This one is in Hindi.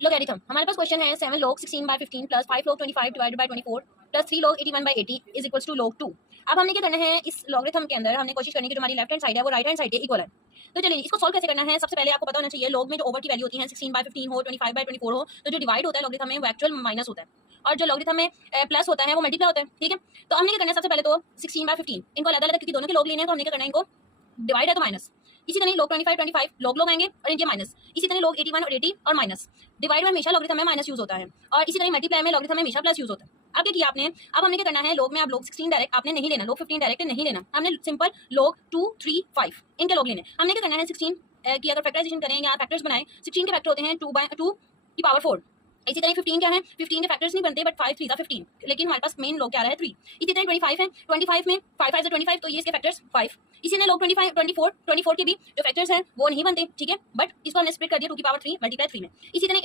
लोगैरिथम हमारे पास क्वेश्चन है 7 log 16/15 plus 5 log 25 divided by 24 plus 3 log 81/80 is equals to log 2। अब हमने क्या करना है, इस लॉगरिथम के अंदर हमने कोशिश करनी है कि जो हमारी लेफ्ट हैंड साइड है वो राइट हैंड साइड के इक्वल है। तो चलिए इसको सॉल्व कैसे करना है। सबसे पहले आपको पता होना चाहिए लॉग में जो ओवर की वैल्यू होती है 16/15 हो 25/24 हो, तो जो डिवाइड होता है लॉगरिथम में वो एक्चुअल माइनस होता है और जो लॉगरिथम में प्लस होता है वो मल्टीप्लाई होता है। ठीक है, तो हमने क्या करना है, सबसे पहले तो 16/15 इनको अलग अलग, क्योंकि दोनों के लॉग लेने हैं तो हमने क्या करना है, इनको डिवाइड है तो माइनस, इसी तरह log 25 log आएंगे और इनके माइनस, इसी तरह log 81 और 80 और माइनस। डिवाइड में हमेशा लॉगरिथम में माइनस यूज होता है और इसी तरह मल्टीप्लाई में लॉगरिथम में हमेशा प्लस यूज होता है। अब क्या किया आपने, अब हमने क्या करना है, log में आप log 16 डायरेक्ट आपने नहीं लेना, log 15 डायरेक्ट नहीं लेना, हमने सिंपल log 2 3 5 इनके log लेने। हमने क्या करना है 16 की अगर फैक्टराइजेशन करें या फैक्टर्स बनाएं, 16 के फैक्टर होते हैं 2 की पावर 4। इसी तरह 15 क्या है, 15 के फैक्टर्स नहीं बनते बट 5 3 15, लेकिन हमारे पास मेन log क्या आ रहा है 3। इसी तरह 25 है, 25 में 5 5 25, तो ये इसके फैक्टर्स 5। इसी तरह log 25 24 के भी जो फैक्टर्स हैं वो नहीं बनते, ठीक है, बट इसको हमने स्प्लिट कर दिया 2 की पावर 3 मल्टीप्लाई 3 में। इसी तरह